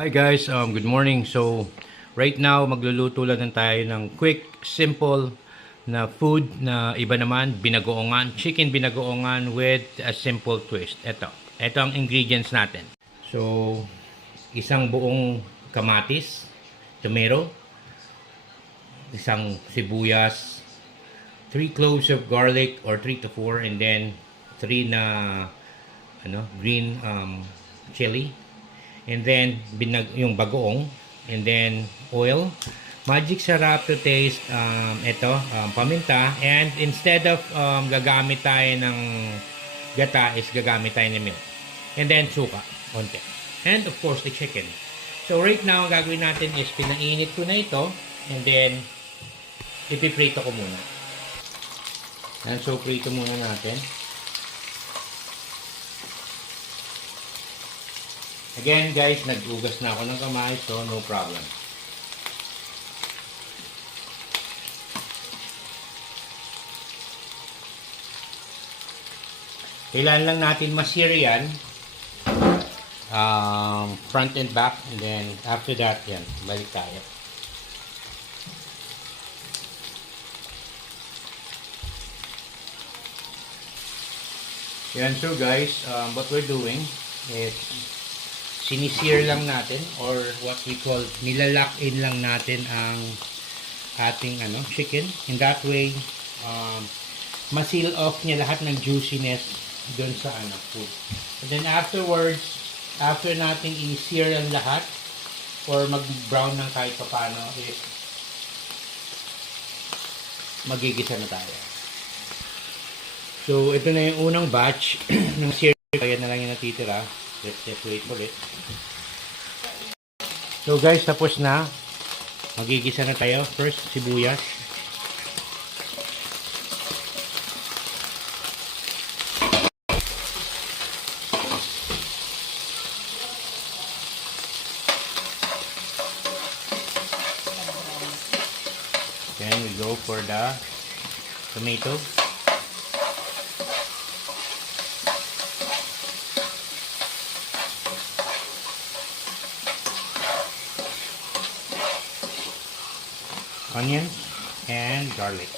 Hi guys, good morning. So, right now magluluto lang tayo ng quick, simple na food na iba naman, binagoongan, chicken binagoongan with a simple twist. Ito ang ingredients natin. So, isang buong kamatis, tomato, isang sibuyas, 3 cloves of garlic or 3 to 4 and then 3 na green chili. And then, yung bagoong. And then, oil. Magic sarap to taste. Paminta. And instead of gagamit tayo ng gata, is gagamit tayo ng milk. And then, suka. Konti. And of course, the chicken. So, right now, ang gagawin natin is pinainit ko na ito. And then, ipiprito ko muna. And so, prito muna natin. Again guys, nag-ugas na ako ng kamay, so no problem. Kailangan lang natin ma-sear yan. Front and back. And then after that, yan, balik tayo. Yan, so guys, what we're doing is sinisir lang natin or what we call nilalock in lang natin ang ating chicken. In that way, ma-seal off niya lahat ng juiciness doon sa food. And then afterwards, after nating i-sear ang lahat or mag-brown ng kahit paano, is magigisa na tayo. So ito na yung unang batch ng sear. Kaya na lang yung natitira. Let's just wait for it. So guys, tapos na. Magigisa na tayo. First, sibuyas. Then we go for the tomato. Onions and garlic.